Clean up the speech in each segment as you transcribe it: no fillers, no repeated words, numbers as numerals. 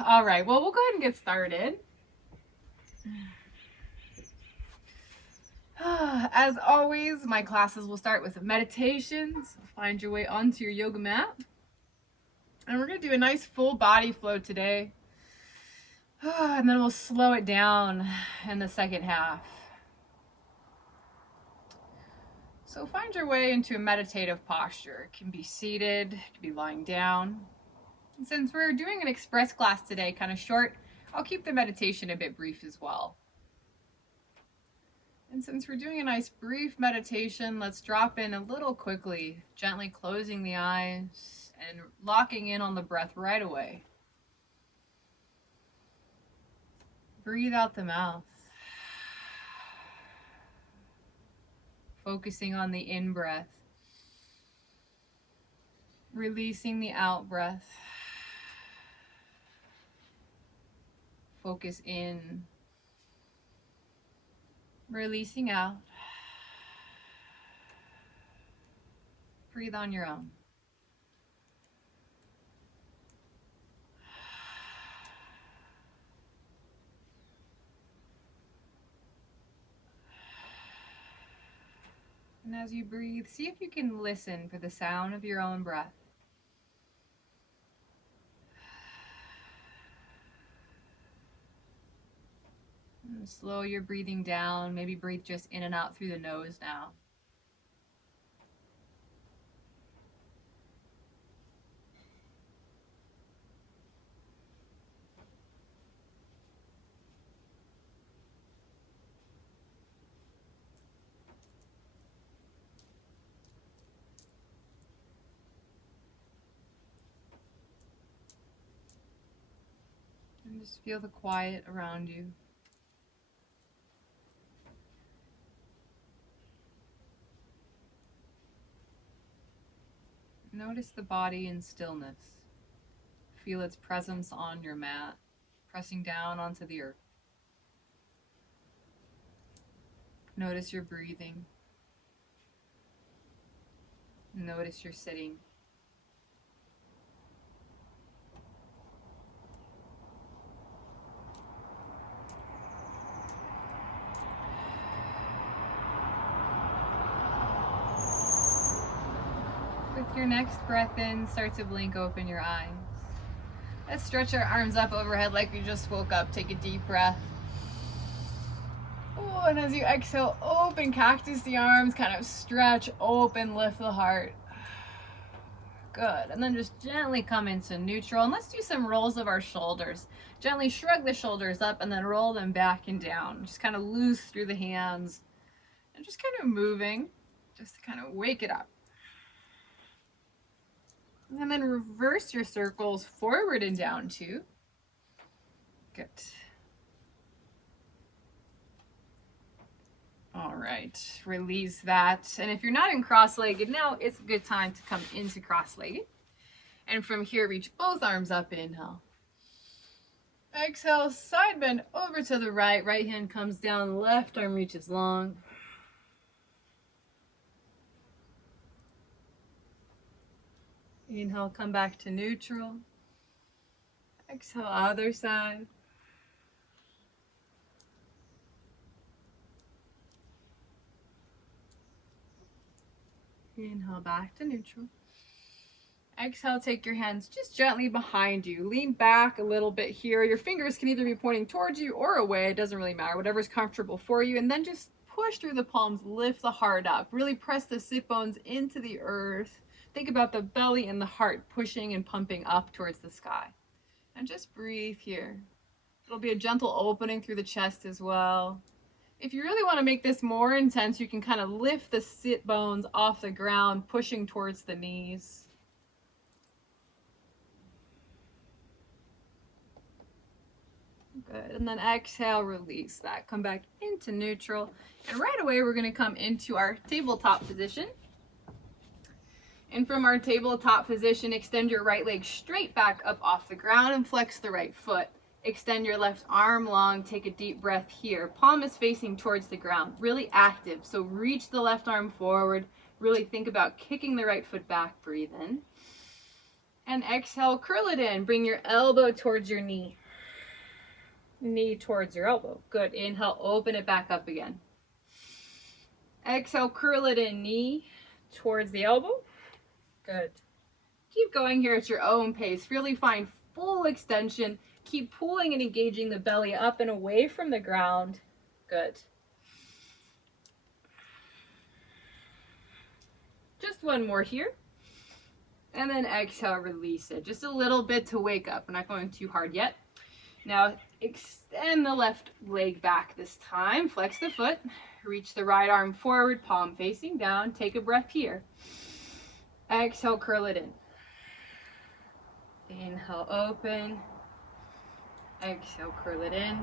All right, well, we'll go ahead and get started. As always, my classes will start with a meditation. So find your way onto your yoga mat. And we're going to do a nice full body flow today. And then we'll slow it down in the second half. So find your way into a meditative posture. It can be seated, it can be lying down. And since we're doing an express class today, kind of short, I'll keep the meditation a bit brief as well. And since we're doing a nice brief meditation, let's drop in a little quickly, gently closing the eyes and locking in on the breath right away. Breathe out the mouth. Focusing on the in-breath. Releasing the out-breath. Focus in. Releasing out. Breathe on your own. And as you breathe, see if you can listen for the sound of your own breath. And slow your breathing down. Maybe breathe just in and out through the nose now. And just feel the quiet around you. Notice the body in stillness. Feel its presence on your mat, pressing down onto the earth. Notice your breathing. Notice your sitting. With your next breath in, start to blink open your eyes. Let's stretch our arms up overhead like we just woke up. Take a deep breath. Oh, and as you exhale, open cactus the arms, kind of stretch, open, lift the heart. Good. And then just gently come into neutral. And let's do some rolls of our shoulders. Gently shrug the shoulders up and then roll them back and down. Just kind of loose through the hands. And just kind of moving, just to kind of wake it up. And then reverse your circles forward and down too. Good. All right, release that. And if you're not in cross-legged, now it's a good time to come into cross-legged. And from here, reach both arms up, inhale. Exhale, side bend over to the right. Right hand comes down, left arm reaches long. Inhale, come back to neutral. Exhale, other side. Inhale, back to neutral. Exhale, take your hands just gently behind you. Lean back a little bit here. Your fingers can either be pointing towards you or away. It doesn't really matter, whatever's comfortable for you. And then just push through the palms, lift the heart up. Really press the sit bones into the earth. Think about the belly and the heart pushing and pumping up towards the sky. And just breathe here. It'll be a gentle opening through the chest as well. If you really want to make this more intense, you can kind of lift the sit bones off the ground, pushing towards the knees. Good. And then exhale, release that. Come back into neutral. And right away, we're going to come into our tabletop position. And from our tabletop position, extend your right leg straight back up off the ground and flex the right foot. Extend your left arm long, take a deep breath here. Palm is facing towards the ground, really active. So reach the left arm forward, really think about kicking the right foot back, breathe in. And exhale, curl it in. Bring your elbow towards your knee. Knee towards your elbow. Good. Inhale, open it back up again. Exhale, curl it in. Knee towards the elbow. Good. Keep going here at your own pace. Really find full extension. Keep pulling and engaging the belly up and away from the ground. Good. Just one more here. And then exhale, release it. Just a little bit to wake up. We're not going too hard yet. Now extend the left leg back this time. Flex the foot. Reach the right arm forward, palm facing down. Take a breath here. Exhale, curl it in. Inhale, open. Exhale, curl it in.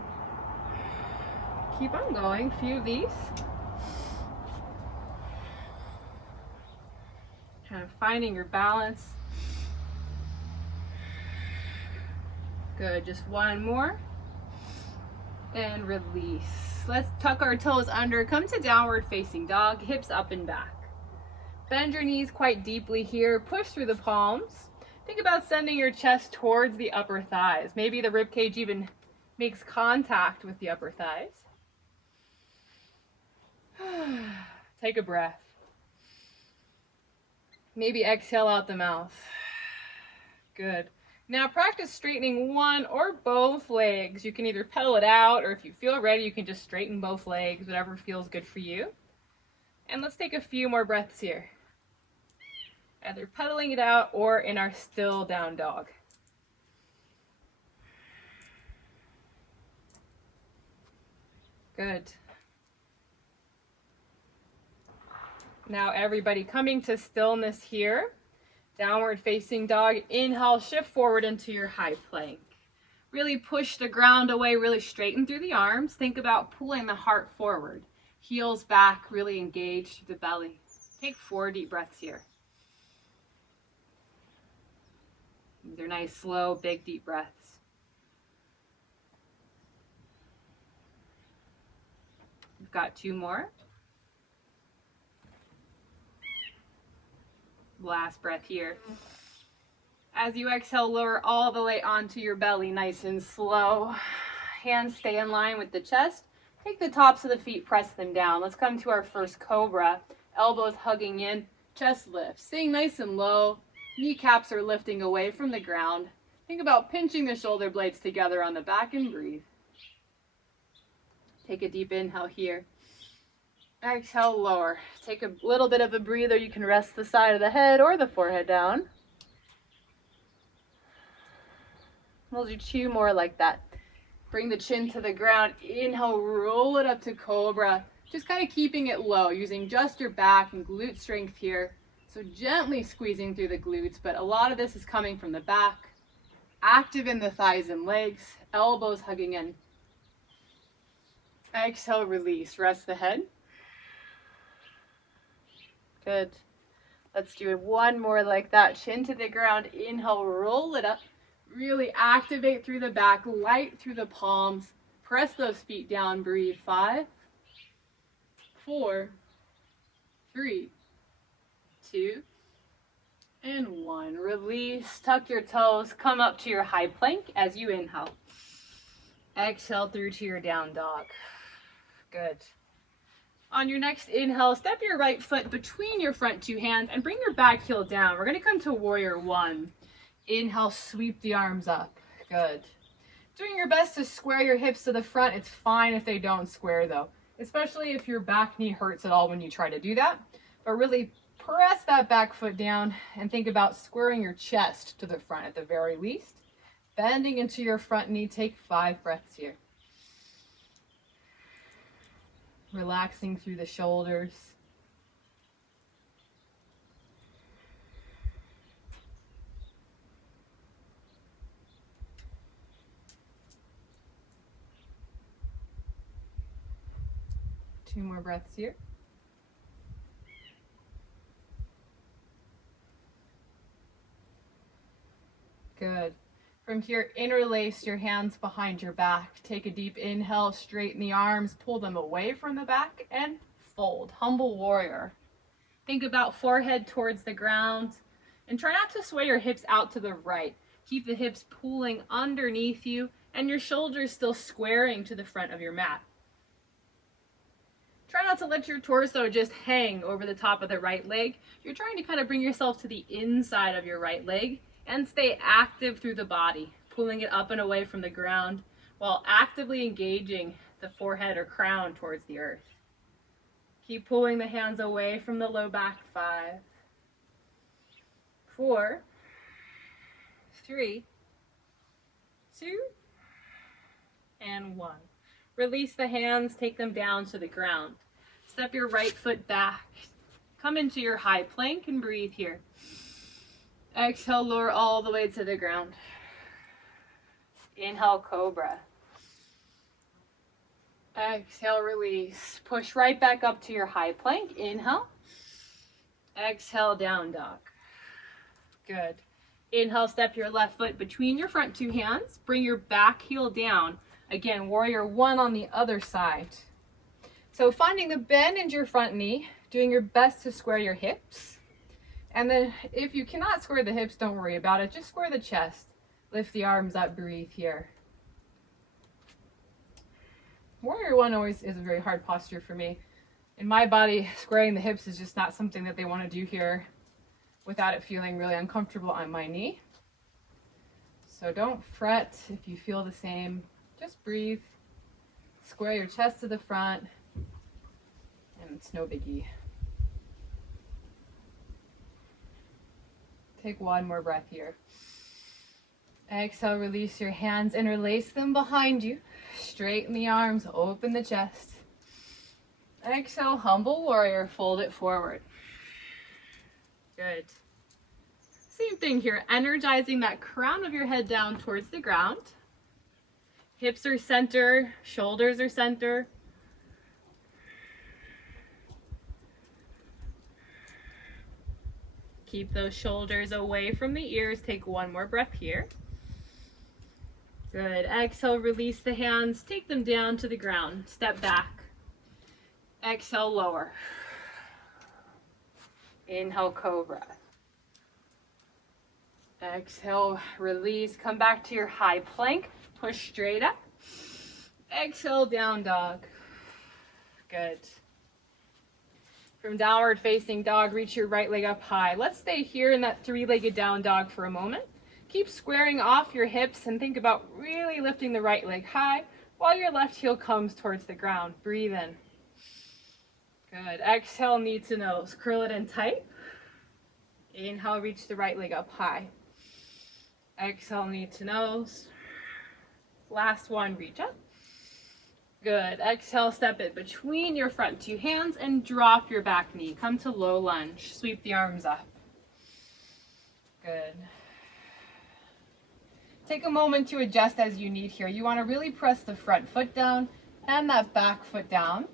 Keep on going, a few of these. Kind of finding your balance. Good, just one more. And release. Let's tuck our toes under, come to downward facing dog, hips up and back. Bend your knees quite deeply here, push through the palms. Think about sending your chest towards the upper thighs. Maybe the rib cage even makes contact with the upper thighs. Take a breath. Maybe exhale out the mouth. Good. Now practice straightening one or both legs. You can either pedal it out, or if you feel ready, you can just straighten both legs, whatever feels good for you. And let's take a few more breaths here. Either pedaling it out or in our still down dog. Good. Now everybody coming to stillness here. Downward facing dog. Inhale, shift forward into your high plank. Really push the ground away, really straighten through the arms. Think about pulling the heart forward. Heels back, really engage through the belly. Take 4 deep breaths here. These are nice, slow, big, deep breaths. We've got 2 more. Last breath here. As you exhale, lower all the way onto your belly, nice and slow. Hands stay in line with the chest. Take the tops of the feet, press them down. Let's come to our first Cobra. Elbows hugging in, chest lift. Staying nice and low. Kneecaps are lifting away from the ground. Think about pinching the shoulder blades together on the back and breathe. Take a deep inhale here. Exhale, lower. Take a little bit of a breather. You can rest the side of the head or the forehead down. We'll do 2 more like that. Bring the chin to the ground. Inhale, roll it up to Cobra. Just kind of keeping it low, using just your back and glute strength here. So gently squeezing through the glutes, but a lot of this is coming from the back. Active in the thighs and legs, elbows hugging in. Exhale, release. Rest the head. Good. Let's do it 1 more like that. Chin to the ground. Inhale, roll it up. Really activate through the back, light through the palms. Press those feet down. Breathe. 5, 4, 3, 2, and 1. Release. Tuck your toes. Come up to your high plank as you inhale. Exhale through to your down dog. Good. On your next inhale, step your right foot between your front 2 hands and bring your back heel down. We're going to come to warrior 1. Inhale, sweep the arms up. Good. Doing your best to square your hips to the front. It's fine if they don't square though, especially if your back knee hurts at all when you try to do that. But really press that back foot down and think about squaring your chest to the front at the very least. Bending into your front knee. Take 5 breaths here. Relaxing through the shoulders. Two more breaths here. Good. From here, interlace your hands behind your back. Take a deep inhale, straighten the arms, pull them away from the back, and fold. Humble warrior. Think about forehead towards the ground. And try not to sway your hips out to the right. Keep the hips pulling underneath you and your shoulders still squaring to the front of your mat. Try not to let your torso just hang over the top of the right leg. You're trying to kind of bring yourself to the inside of your right leg and stay active through the body, pulling it up and away from the ground while actively engaging the forehead or crown towards the earth. Keep pulling the hands away from the low back. 5, 4, 3, 2, and 1. Release the hands, take them down to the ground. Step your right foot back. Come into your high plank and breathe here. Exhale, lower all the way to the ground. Inhale, Cobra. Exhale, release. Push right back up to your high plank. Inhale. Exhale, down dog. Good. Inhale, step your left foot between your front two hands. Bring your back heel down. Again, warrior one on the other side. So finding the bend in your front knee, doing your best to square your hips. And then if you cannot square the hips, don't worry about it. Just square the chest. Lift the arms up, breathe here. Warrior one always is a very hard posture for me. In my body, squaring the hips is just not something that they want to do here without it feeling really uncomfortable on my knee. So don't fret if you feel the same. Just breathe. Square your chest to the front. And it's no biggie. Take one more breath here. Exhale, release your hands, interlace them behind you. Straighten the arms, open the chest. Exhale, humble warrior, fold it forward. Good. Same thing here, energizing that crown of your head down towards the ground. Hips are center, shoulders are center. Keep those shoulders away from the ears. Take one more breath here. Good. Exhale, release the hands. Take them down to the ground. Step back. Exhale, lower. Inhale, Cobra. Exhale, release. Come back to your high plank. Push straight up. Exhale, down dog. Good. From downward facing dog, reach your right leg up high. Let's stay here in that three-legged down dog for a moment. Keep squaring off your hips and think about really lifting the right leg high while your left heel comes towards the ground. Breathe in. Good. Exhale, knee to nose. Curl it in tight. Inhale, reach the right leg up high. Exhale, knee to nose. Last one, reach up. Good. Exhale, step it between your front two hands and drop your back knee. Come to low lunge. Sweep the arms up. Good. Take a moment to adjust as you need here. You want to really press the front foot down and that back foot down.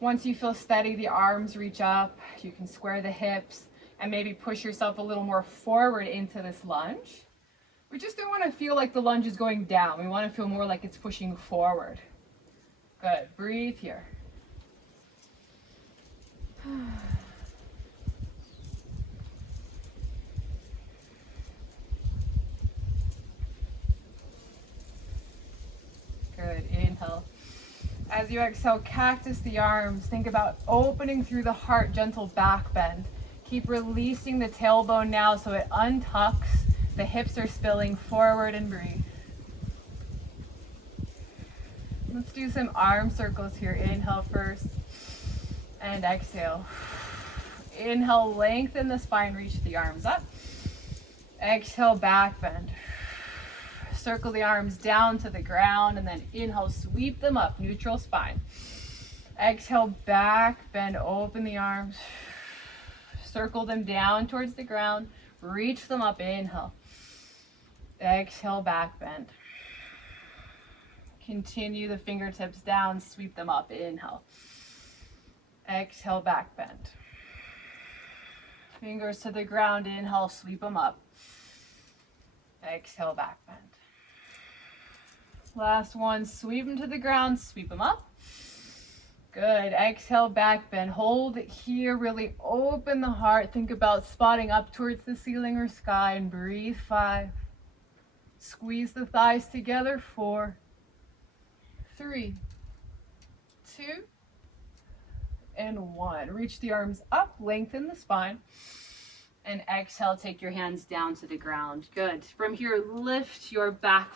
Once you feel steady, the arms reach up. You can square the hips and maybe push yourself a little more forward into this lunge. We just don't want to feel like the lunge is going down. We want to feel more like it's pushing forward. Good. Breathe here. Good. Inhale. As you exhale, cactus the arms. Think about opening through the heart, gentle back bend. Keep releasing the tailbone now so it untucks. The hips are spilling forward and breathe. Let's do some arm circles here. Inhale first and exhale. Inhale, lengthen the spine, reach the arms up. Exhale, back bend. Circle the arms down to the ground and then inhale, sweep them up, neutral spine. Exhale, back bend, open the arms. Circle them down towards the ground, reach them up, inhale. Exhale, back bend. Continue the fingertips down, sweep them up, inhale. Exhale, back bend. Fingers to the ground, inhale, sweep them up. Exhale, back bend. Last one, sweep them to the ground, sweep them up. Good. Exhale, back bend. Hold it here. Really open the heart. Think about spotting up towards the ceiling or sky and breathe. 5. Squeeze the thighs together. 4, 3, 2, and 1. Reach the arms up, lengthen the spine. And exhale, take your hands down to the ground. Good. From here, lift your back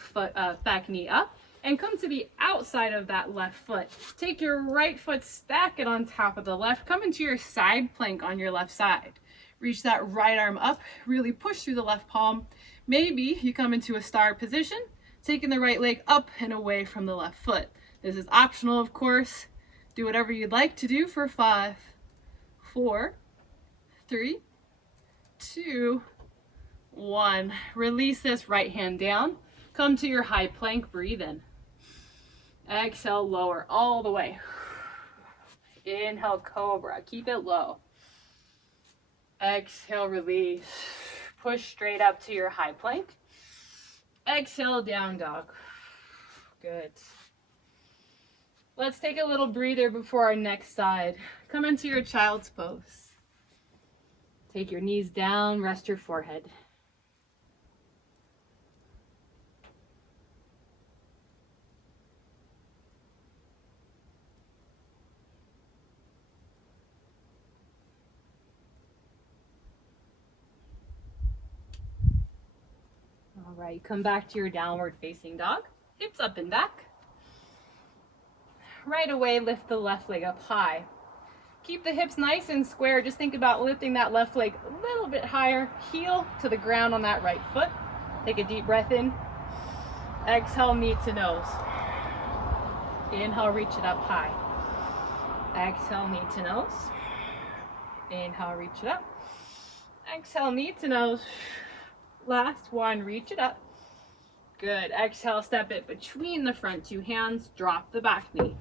knee up and come to the outside of that left foot. Take your right foot, stack it on top of the left. Come into your side plank on your left side. Reach that right arm up, really push through the left palm. Maybe you come into a star position, taking the right leg up and away from the left foot. This is optional, of course. Do whatever you'd like to do for 5, 4, 3, 2, 1. Release this right hand down. Come to your high plank, breathe in. Exhale, lower all the way. Inhale, Cobra, keep it low. Exhale, release. Push straight up to your high plank. Exhale, down dog. Good. Let's take a little breather before our next side. Come into your child's pose. Take your knees down, rest your forehead. All right, come back to your downward facing dog. Hips up and back. Right away, lift the left leg up high. Keep the hips nice and square. Just think about lifting that left leg a little bit higher. Heel to the ground on that right foot. Take a deep breath in. Exhale, knee to nose. Inhale, reach it up high. Exhale, knee to nose. Inhale, reach it up. Exhale, knee to nose. Last one, reach it up. Good. Exhale, step it between the front two hands. Drop the back knee.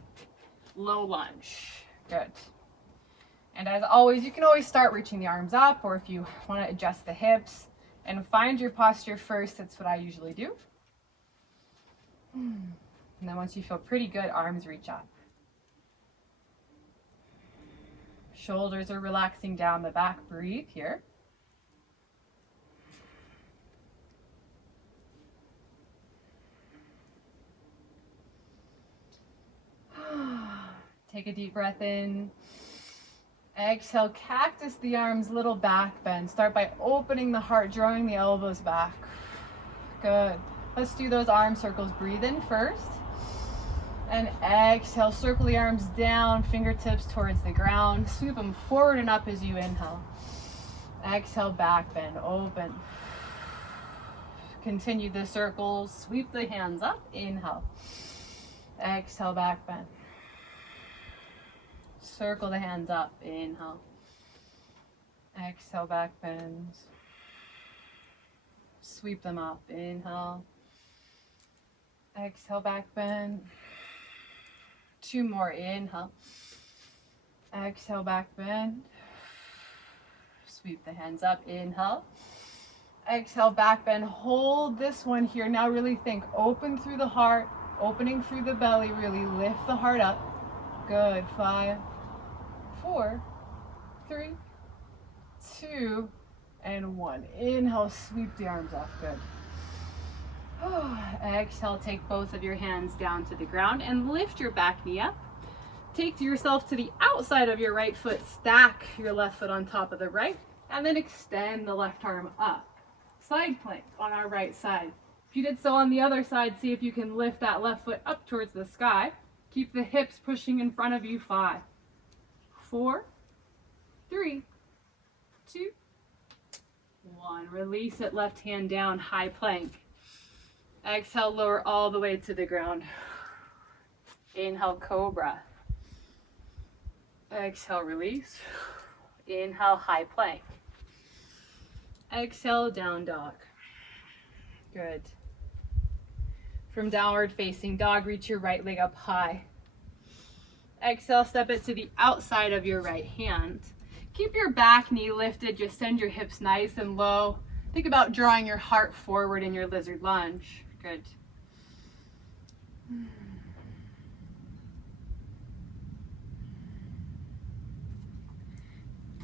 Low lunge. Good. And as always, you can always start reaching the arms up, or if you want to adjust the hips and find your posture first, that's what I usually do. And then once you feel pretty good, arms reach up. Shoulders are relaxing down the back. Breathe here. Take a deep breath in. Exhale, cactus the arms, little back bend. Start by opening the heart, drawing the elbows back. Good. Let's do those arm circles. Breathe in first. And exhale, circle the arms down, fingertips towards the ground. Sweep them forward and up as you inhale. Exhale, back bend, open. Continue the circles. Sweep the hands up. Inhale. Exhale, back bend. Circle the hands up. Inhale. Exhale, back bend. Sweep them up. Inhale. Exhale, back bend. 2 more. Inhale. Exhale, back bend. Sweep the hands up. Inhale. Exhale, back bend. Hold this one here. Now really think. Open through the heart. Opening through the belly. Really lift the heart up. Good. 5, 4, 3, 2, and 1. Inhale, sweep the arms up. Good. Exhale, take both of your hands down to the ground and lift your back knee up. Take yourself to the outside of your right foot. Stack your left foot on top of the right, and then extend the left arm up. Side plank on our right side. If you did so on the other side, see if you can lift that left foot up towards the sky. Keep the hips pushing in front of you. 5, 4, 3, 2, 1. Release it, left hand down, high plank. Exhale, lower all the way to the ground. Inhale, Cobra. Exhale, release. Inhale, high plank. Exhale, down dog. Good. From downward facing dog, reach your right leg up high. Exhale, step it to the outside of your right hand. Keep your back knee lifted, just send your hips nice and low. Think about drawing your heart forward in your lizard lunge. Good.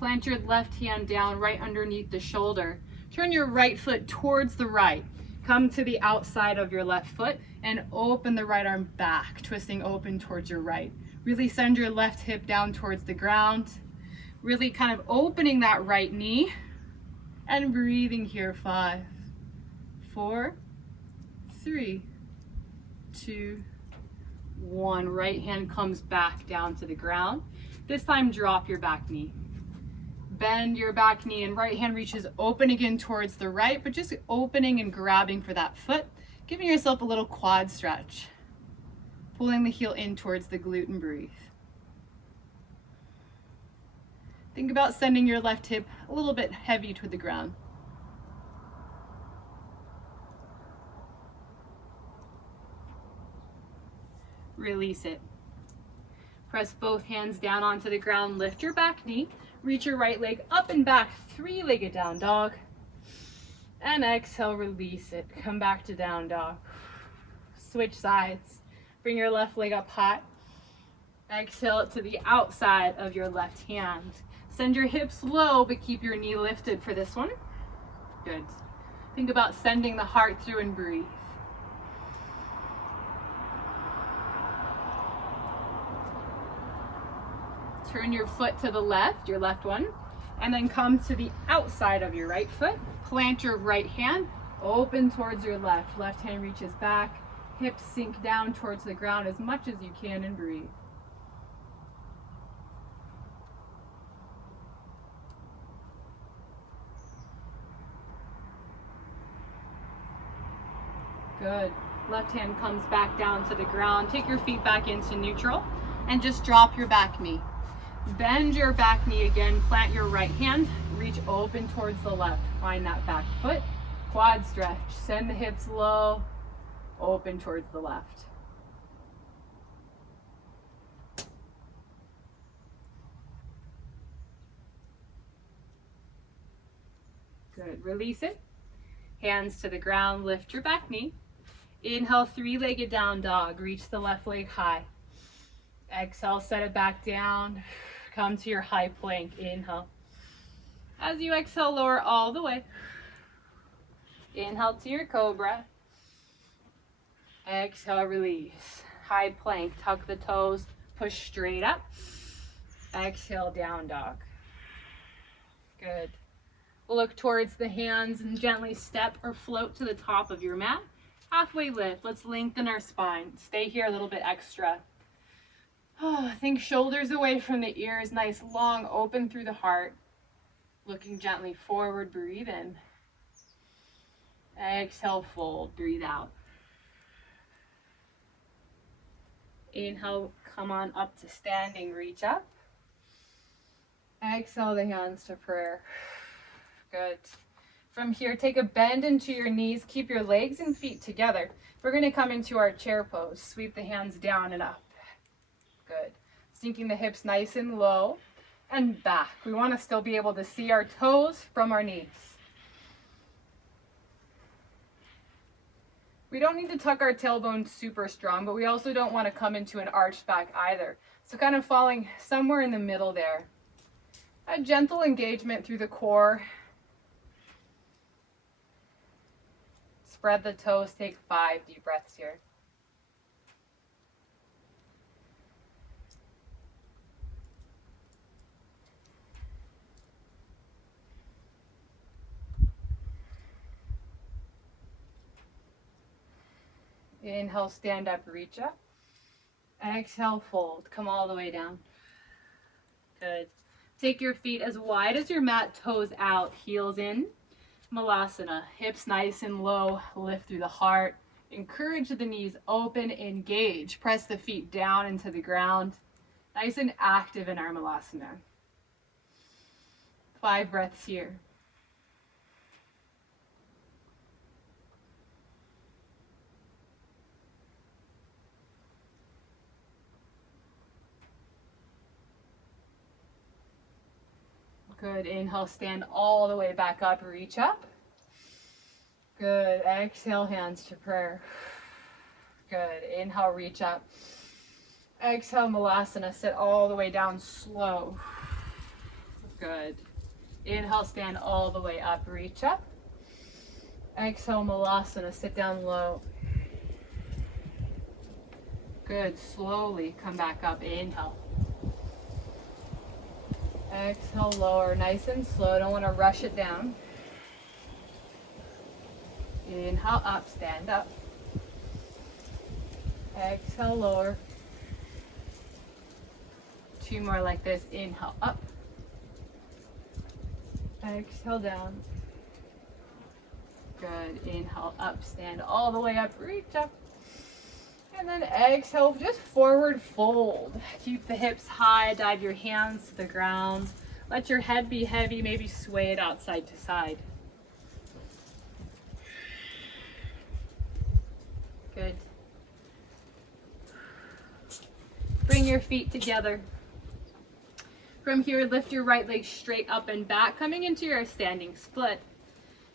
plant your left hand down right underneath the shoulder. Turn your right foot towards the right. Come to the outside of your left foot and open the right arm back, twisting open towards your right. Really send your left hip down towards the ground. Really kind of opening that right knee and breathing here. 5, 4, 3, 2, 1. Right hand comes back down to the ground. This time drop your back knee. Bend your back knee and right hand reaches open again towards the right, but just opening and grabbing for that foot, giving yourself a little quad stretch. Pulling the heel in towards the glute and breathe. Think about sending your left hip a little bit heavy to the ground. Release it. Press both hands down onto the ground, lift your back knee, reach your right leg up and back, 3-legged down dog. And exhale, release it. Come back to down dog. Switch sides. Bring your left leg up high. Exhale it to the outside of your left hand. Send your hips low, but keep your knee lifted for this one. Good. Think about sending the heart through and breathe. Turn your foot to the left, your left one, and then come to the outside of your right foot. Plant your right hand, open towards your left. Left hand reaches back, hips sink down towards the ground as much as you can and breathe. Good. Left hand comes back down to the ground. Take your feet back into neutral and just drop your back knee. Bend your back knee again, plant your right hand, reach open towards the left. Find that back foot, quad stretch. Send the hips low, open towards the left. Good, release it. Hands to the ground, lift your back knee. Inhale, 3-legged down dog, reach the left leg high. Exhale, set it back down. Come to your high plank, inhale. As you exhale, lower all the way. Inhale to your Cobra. Exhale, release. High plank, tuck the toes, push straight up. Exhale, down dog. Good. Look towards the hands and gently step or float to the top of your mat. Halfway lift. Let's lengthen our spine. Stay here a little bit extra. Think shoulders away from the ears, nice long open through the heart. Looking gently forward, breathe in. Exhale, fold, breathe out. Inhale, come on up to standing, reach up. Exhale the hands to prayer. Good. From here, take a bend into your knees, keep your legs and feet together. We're going to come into our chair pose. Sweep the hands down and up. Good. Sinking the hips nice and low and back. We want to still be able to see our toes from our knees. We don't need to tuck our tailbone super strong, but we also don't want to come into an arched back either. So kind of falling somewhere in the middle there. A gentle engagement through the core. Spread the toes, take 5 deep breaths here. Inhale, stand up, reach up. Exhale, fold. Come all the way down. Good. Take your feet as wide as your mat, toes out, heels in. Malasana. Hips nice and low. Lift through the heart. Encourage the knees open, engage. Press the feet down into the ground. Nice and active in our Malasana. 5 breaths here. Good. Inhale, stand all the way back up, reach up. Good. Exhale, hands to prayer. Good. Inhale, reach up. Exhale, Malasana, sit all the way down slow. Good. Inhale, stand all the way up, reach up. Exhale, Malasana, sit down low. Good, slowly come back up, inhale. Exhale, lower, nice and slow, don't want to rush it down. Inhale, up, stand up. Exhale, lower. 2 more like this, inhale, up. Exhale, down. Good, inhale, up, stand all the way up, reach up. And then exhale, just forward fold. Keep the hips high, dive your hands to the ground. Let your head be heavy, maybe sway it out side to side. Good. Bring your feet together. From here, lift your right leg straight up and back, coming into your standing split.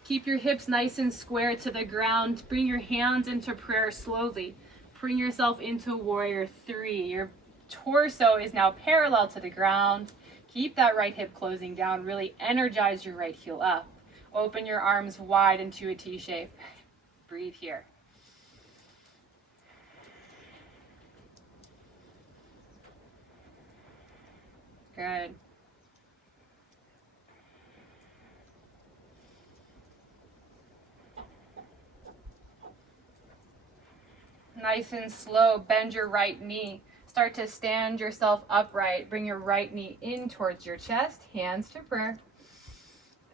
Keep your hips nice and square to the ground. Bring your hands into prayer slowly. Bring yourself into warrior 3. Your torso is now parallel to the ground. Keep that right hip closing down. Really energize your right heel up. Open your arms wide into a T shape. Breathe here. Good. Nice and slow, bend your right knee. Start to stand yourself upright. Bring your right knee in towards your chest, hands to prayer.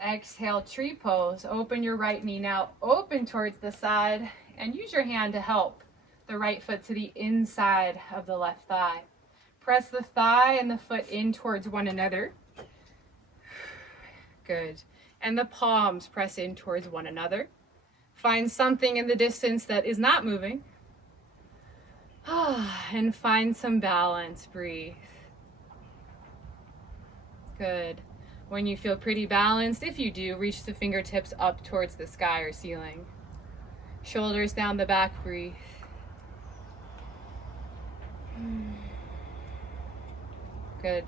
Exhale, tree pose. Open your right knee now, open towards the side, and use your hand to help the right foot to the inside of the left thigh. Press the thigh and the foot in towards one another. Good. And the palms press in towards one another. Find something in the distance that is not moving. And find some balance. Breathe. Good. When you feel pretty balanced, if you do, reach the fingertips up towards the sky or ceiling. Shoulders down the back. Breathe. Good.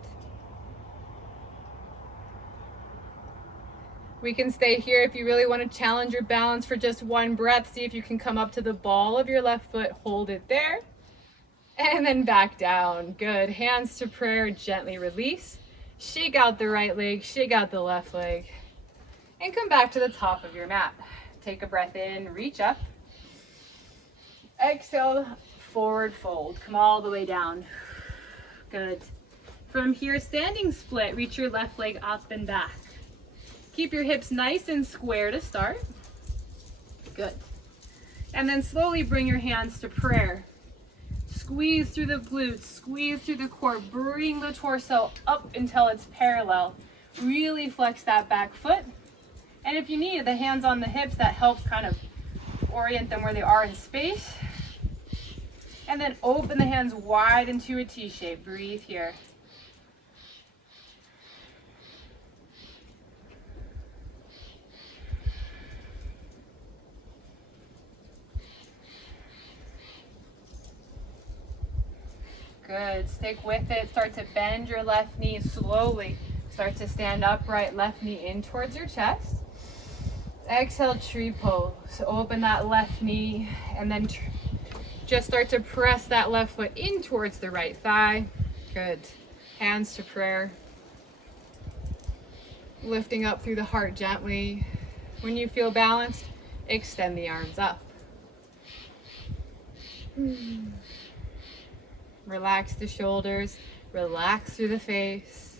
We can stay here if you really want to challenge your balance for just one breath. See if you can come up to the ball of your left foot. Hold it there. And then back down. Good. Hands to prayer. Gently release. Shake out the right leg. Shake out the left leg. And come back to the top of your mat. Take a breath in. Reach up. Exhale. Forward fold. Come all the way down. Good. From here, standing split. Reach your left leg up and back. Keep your hips nice and square to start. Good. And then slowly bring your hands to prayer. Squeeze through the glutes, squeeze through the core, bring the torso up until it's parallel. Really flex that back foot. And if you need the hands on the hips, that helps kind of orient them where they are in space. And then open the hands wide into a T shape. Breathe here. Good. Stick with it. Start to bend your left knee slowly. Start to stand upright, left knee in towards your chest. Exhale, tree pose. Open that left knee and then just start to press that left foot in towards the right thigh. Good. Hands to prayer. Lifting up through the heart gently. When you feel balanced, extend the arms up. Relax the shoulders, relax through the face.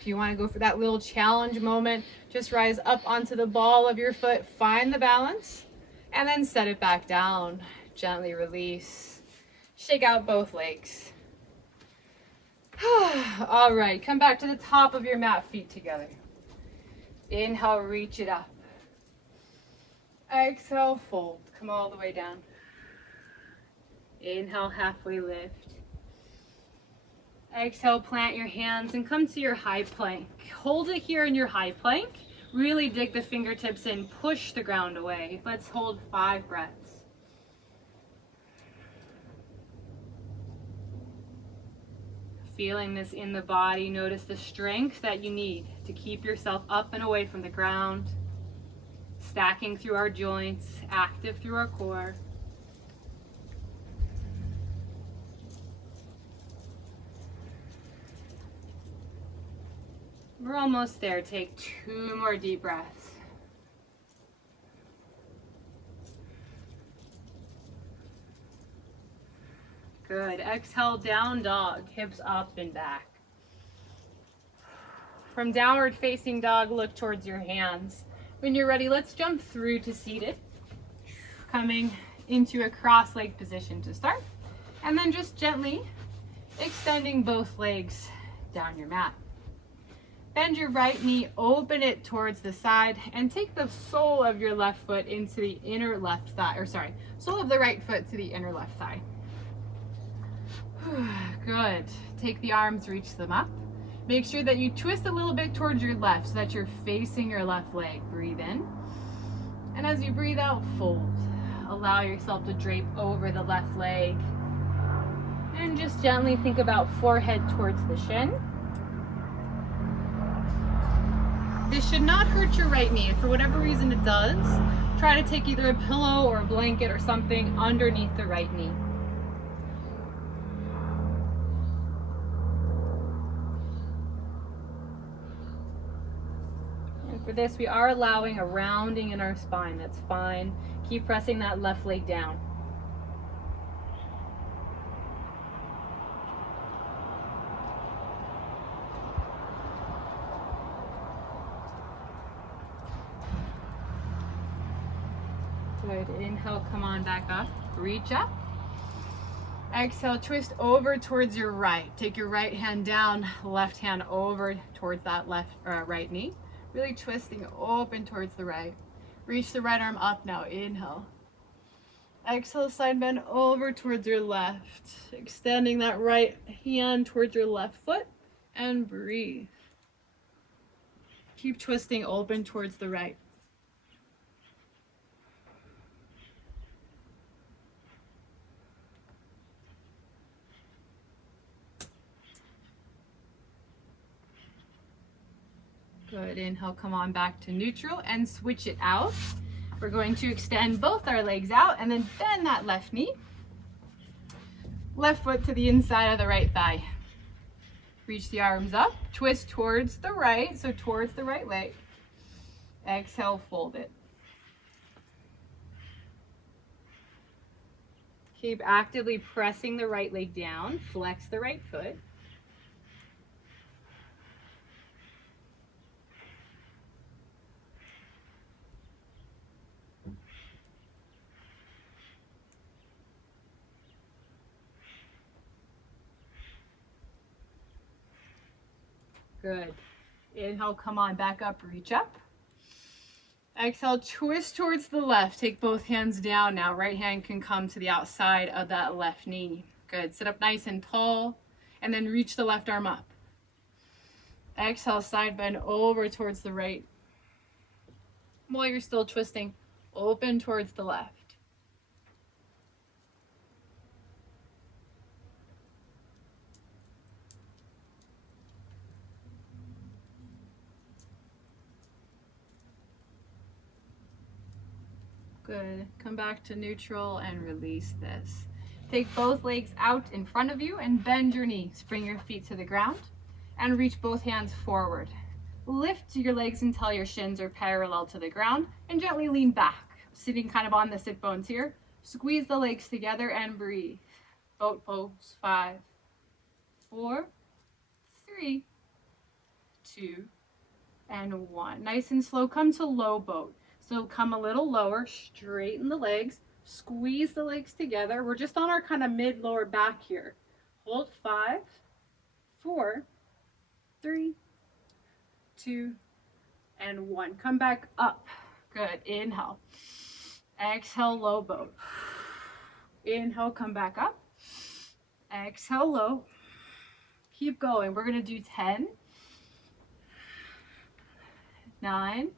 If you want to go for that little challenge moment, just rise up onto the ball of your foot, find the balance, and then set it back down. Gently release. Shake out both legs. All right, come back to the top of your mat, feet together. Inhale, reach it up. Exhale, fold. Come all the way down. Inhale, halfway lift. Exhale, plant your hands and come to your high plank. Hold it here in your high plank. Really dig the fingertips in, push the ground away. Let's hold 5 breaths. Feeling this in the body, notice the strength that you need to keep yourself up and away from the ground, stacking through our joints, active through our core. We're almost there. Take 2 more deep breaths. Good. Exhale, down dog, hips up and back. From downward facing dog, look towards your hands. When you're ready, let's jump through to seated. Coming into a cross-legged position to start. And then just gently extending both legs down your mat. Bend your right knee, open it towards the side, and take the sole of your left foot into the inner left thigh, sole of the right foot to the inner left thigh. Good. Take the arms, reach them up. Make sure that you twist a little bit towards your left so that you're facing your left leg. Breathe in. And as you breathe out, fold. Allow yourself to drape over the left leg. And just gently think about forehead towards the shin. This should not hurt your right knee. If for whatever reason it does, try to take either a pillow or a blanket or something underneath the right knee. For this, we are allowing a rounding in our spine. That's fine. Keep pressing that left leg down. Good. Inhale, come on back up. Reach up. Exhale, twist over towards your right. Take your right hand down, left hand over towards that right knee. Really twisting open towards the right. Reach the right arm up now. Inhale. Exhale, side bend over towards your left. Extending that right hand towards your left foot and breathe. Keep twisting open towards the right. Good. Inhale, come on back to neutral and switch it out. We're going to extend both our legs out and then bend that left knee. Left foot to the inside of the right thigh. Reach the arms up, twist towards the right, so towards the right leg. Exhale, fold it. Keep actively pressing the right leg down, flex the right foot. Good. Inhale, come on back up, reach up. Exhale, twist towards the left. Take both hands down now. Right hand can come to the outside of that left knee. Good. Sit up nice and tall, and then reach the left arm up. Exhale, side bend over towards the right. While you're still twisting, open towards the left. Good. Come back to neutral and release this. Take both legs out in front of you and bend your knees. Bring your feet to the ground and reach both hands forward. Lift your legs until your shins are parallel to the ground and gently lean back, sitting kind of on the sit bones here. Squeeze the legs together and breathe. Boat pose. 5, 4, 3, 2, and 1. Nice and slow. Come to low boat. So come a little lower, straighten the legs, squeeze the legs together. We're just on our kind of mid-lower back here. Hold 5, 4, 3, 2, and 1. Come back up. Good. Inhale. Exhale, low boat. Inhale, come back up. Exhale, low. Keep going. We're going to do 10, 9,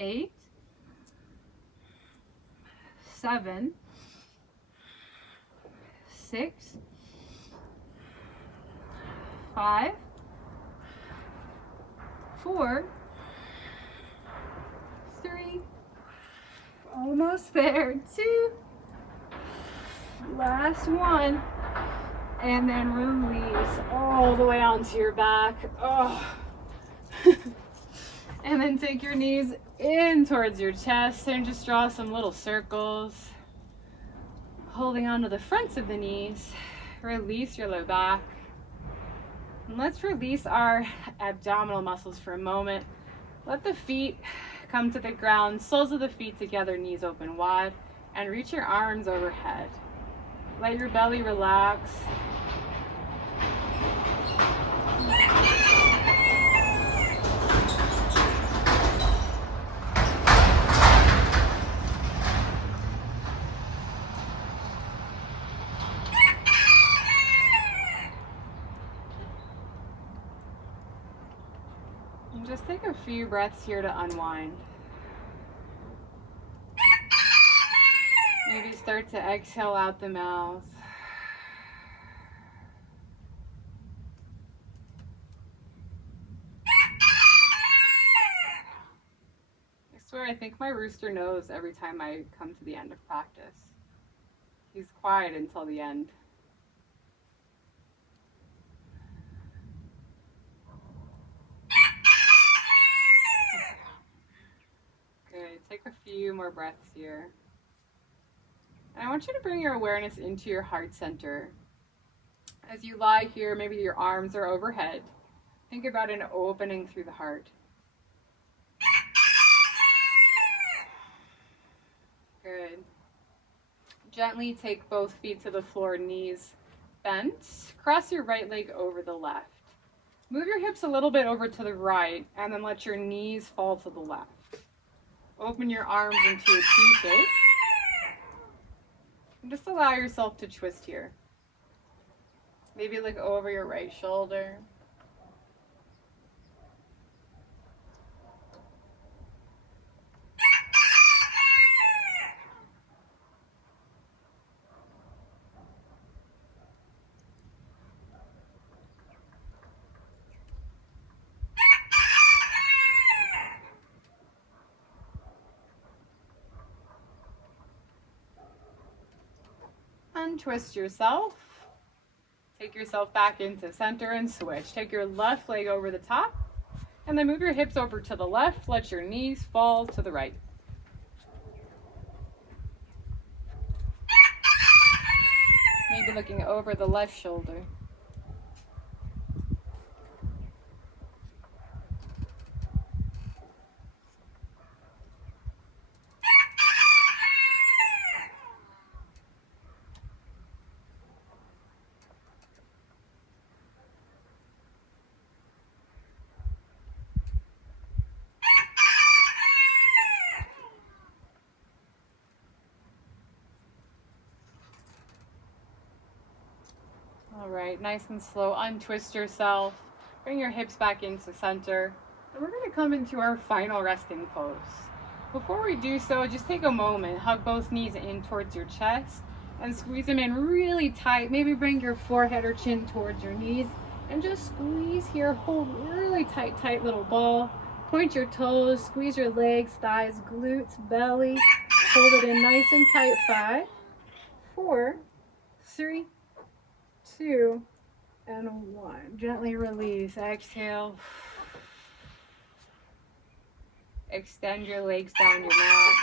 8, 7, 6, 5, 4, 3, almost there, 2, last one, and then release all the way onto your back. Oh. And then take your knees in towards your chest and just draw some little circles, holding on to the fronts of the knees. Release your low back. And let's release our abdominal muscles for a moment. Let the feet come to the ground, soles of the feet together, knees open wide, and reach your arms overhead. Let your belly relax. And just take a few breaths here to unwind. Maybe start to exhale out the mouth. I swear, I think my rooster knows every time I come to the end of practice. He's quiet until the end. Good. Take a few more breaths here. And I want you to bring your awareness into your heart center. As you lie here, maybe your arms are overhead. Think about an opening through the heart. Good. Gently take both feet to the floor, knees bent. Cross your right leg over the left. Move your hips a little bit over to the right, and then let your knees fall to the left. Open your arms into a T shape. And just allow yourself to twist here. Maybe look over your right shoulder. Untwist yourself. Take yourself back into center and switch. Take your left leg over the top, and then move your hips over to the left. Let your knees fall to the right. Maybe looking over the left shoulder. All right, nice and slow. Untwist yourself. Bring your hips back into center. And we're going to come into our final resting pose. Before we do so, just take a moment. Hug both knees in towards your chest and squeeze them in really tight. Maybe bring your forehead or chin towards your knees and just squeeze here. Hold really tight, tight little ball. Point your toes, squeeze your legs, thighs, glutes, belly. Hold it in nice and tight. 5, 4, 3, 2, and 1. Gently release. Exhale. Extend your legs down your mat.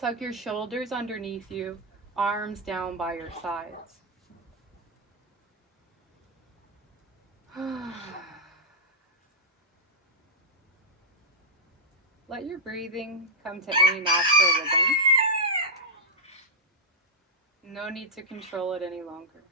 Tuck your shoulders underneath you, arms down by your sides. Let your breathing come to any natural rhythm. No need to control it any longer.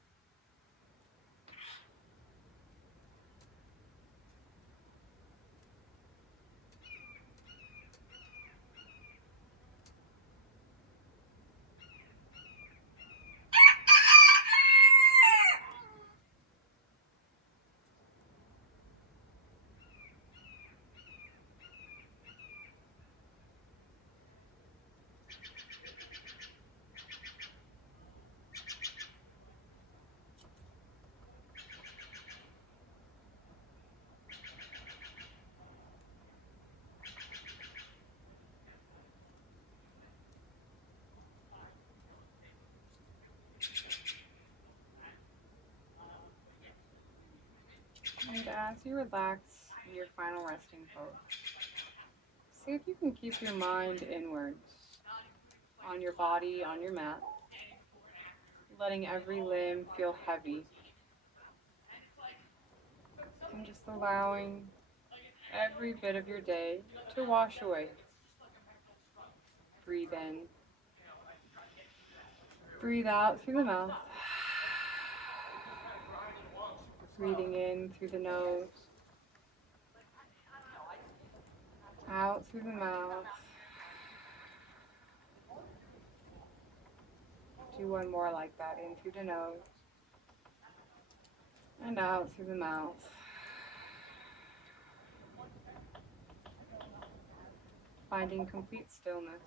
As you relax in your final resting pose, see if you can keep your mind inwards on your body, on your mat, letting every limb feel heavy, and just allowing every bit of your day to wash away. Breathe in. Breathe out through the mouth. Breathing in through the nose. Out through the mouth. Do one more like that. In through the nose. And out through the mouth. Finding complete stillness.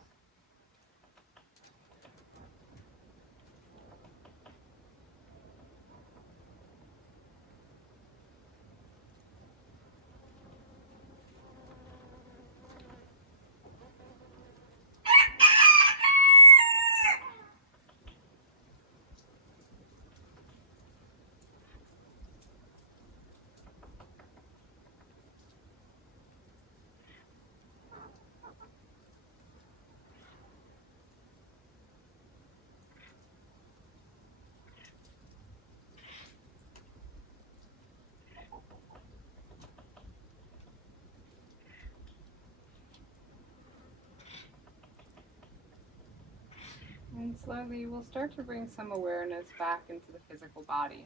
And slowly we'll start to bring some awareness back into the physical body.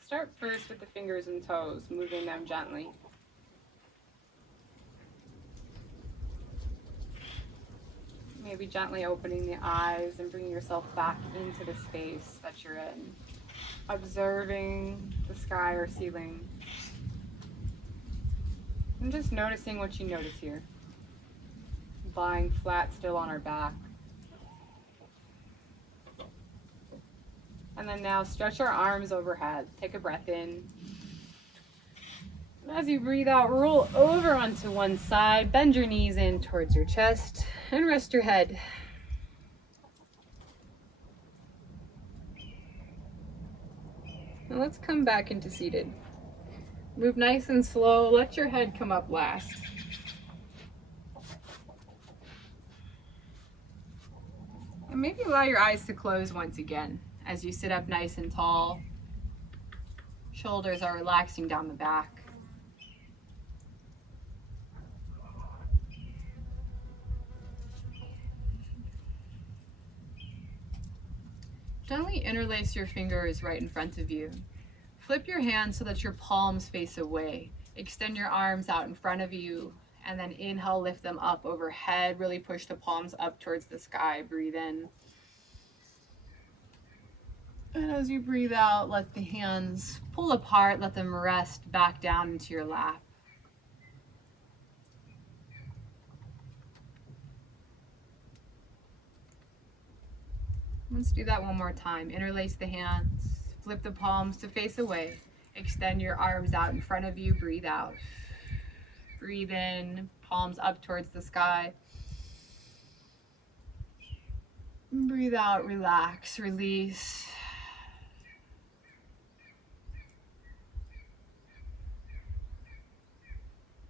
Start first with the fingers and toes, moving them gently. Maybe gently opening the eyes and bringing yourself back into the space that you're in. Observing the sky or ceiling. And just noticing what you notice here. Lying flat still on our back. And then now stretch our arms overhead. Take a breath in. And as you breathe out, roll over onto one side. Bend your knees in towards your chest and rest your head. Now let's come back into seated. Move nice and slow. Let your head come up last. And maybe allow your eyes to close once again. As you sit up nice and tall, shoulders are relaxing down the back. Gently interlace your fingers right in front of you. Flip your hands so that your palms face away. Extend your arms out in front of you, and then inhale, lift them up overhead. Really push the palms up towards the sky. Breathe in. And as you breathe out, let the hands pull apart, let them rest back down into your lap. Let's do that one more time. Interlace the hands, flip the palms to face away. Extend your arms out in front of you, breathe out. Breathe in, palms up towards the sky. Breathe out, relax, release.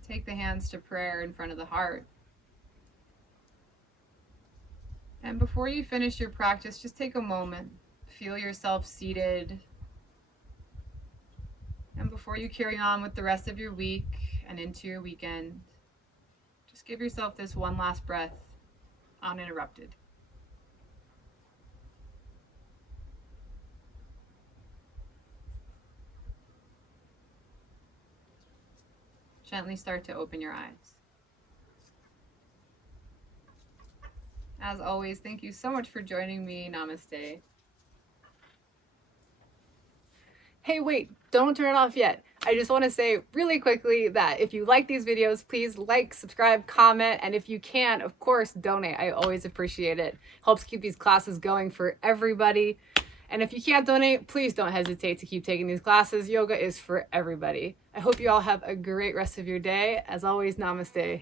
Take the hands to prayer in front of the heart. And before you finish your practice, just take a moment. Feel yourself seated. And before you carry on with the rest of your week and into your weekend, just give yourself this one last breath, uninterrupted. Gently start to open your eyes. As always, thank you so much for joining me. Namaste. Hey, wait, don't turn it off yet. I just want to say really quickly that if you like these videos, please like, subscribe, comment, and if you can, of course, donate. I always appreciate it. Helps keep these classes going for everybody. And if you can't donate, please don't hesitate to keep taking these classes. Yoga is for everybody. I hope you all have a great rest of your day. As always, namaste.